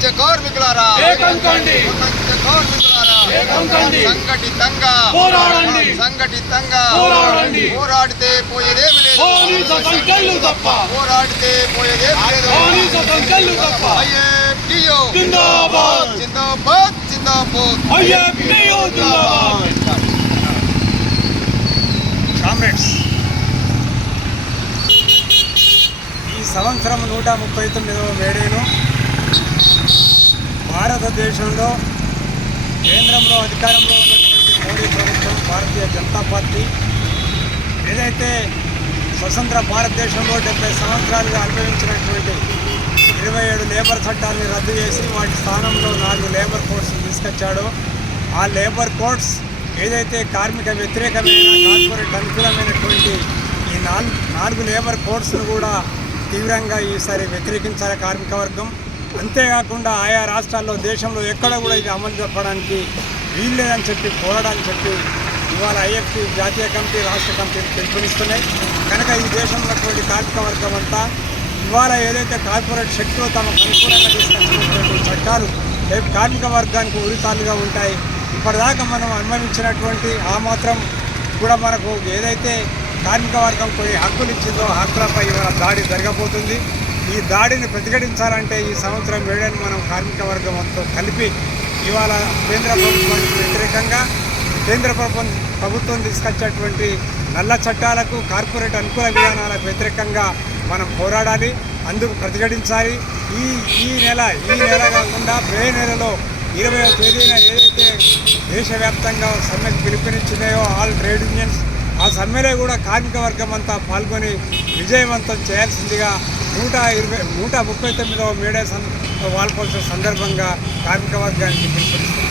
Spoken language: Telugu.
ప్రపంచ కార్మికులారా సంఘటితంగా పోరాడితే పోయేదేమి లేదు. పోరాడితే పోయేదేమి లేదు. ఐఎఫ్టియు జిందాబాద్ జిందాబాద్ జిందాబాద్. కామ్రేడ్స్, ఈ సంవత్సరం 139వ మేడేను భారతదేశంలో కేంద్రంలో అధికారంలో ఉన్నటువంటి మోడీ ప్రభుత్వం, భారతీయ జనతా పార్టీ ఏదైతే స్వతంత్ర భారతదేశంలో 70 సంవత్సరాలుగా అనుభవించినటువంటి 27 లేబర్ చట్టాలని రద్దు చేసి వాటి స్థానంలో 4 లేబర్ కోడ్స్ తీసుకొచ్చాడో, ఆ లేబర్ కోడ్స్ ఏదైతే కార్మిక వ్యతిరేకమైన, కార్పొరేట్ అనుకూలమైనటువంటి ఈ 4 లేబర్ కోడ్స్ను కూడా తీవ్రంగా ఈసారి వ్యతిరేకించాలి కార్మిక వర్గం. అంతేకాకుండా ఆయా రాష్ట్రాల్లో, దేశంలో ఎక్కడ కూడా ఇది అమలు జరపడానికి వీల్లేదని చెప్పి పోరాడాలని చెప్పి ఇవాళ ఐఎఫ్టి జాతీయ కమిటీ, రాష్ట్ర కమిటీలు పిలుపునిస్తున్నాయి. కనుక ఈ దేశంలో ఉన్నటువంటి కార్మిక వర్గం అంతా ఇవాళ ఏదైతే కార్పొరేట్ శక్తులు తమకు అనుకూలంగా తీసుకొచ్చినటువంటి చట్టాలు రేపు కార్మిక వర్గానికి ఉరితాలుగా ఉంటాయి. ఇప్పటిదాకా మనం అనుభవించినటువంటి ఆ మాత్రం కూడా మనకు ఏదైతే కార్మిక వర్గం కొన్ని హక్కులు ఇచ్చిందో హక్కులపై ఇవాళ దాడి జరగబోతుంది. ఈ దాడిని ప్రతిఘటించాలంటే ఈ సంవత్సరం వేడని మనం కార్మిక వర్గంతో కలిపి ఇవాళ కేంద్ర ప్రభుత్వానికి వ్యతిరేకంగా, కేంద్ర ప్రభుత్వం తీసుకొచ్చేటువంటి నల్ల చట్టాలకు, కార్పొరేట్ అనుకూల విధానాలకు వ్యతిరేకంగా మనం పోరాడాలి, అందుకు ప్రతిఘటించాలి. ఈ నెల కాకుండా మే నెలలో 20వ తేదీన ఏదైతే దేశవ్యాప్తంగా సమ్మెకు పిలుపునిచ్చినాయో ఆల్ ట్రేడ్ యూనియన్స్, ఆ సమ్మెలో కూడా కార్మిక వర్గం అంతా పాల్గొని విజయవంతం చేయాల్సిందిగా 139వ మేడే వాల్పోల్సిన సందర్భంగా కార్మిక వర్గానికి పిలుపునిస్తుంది.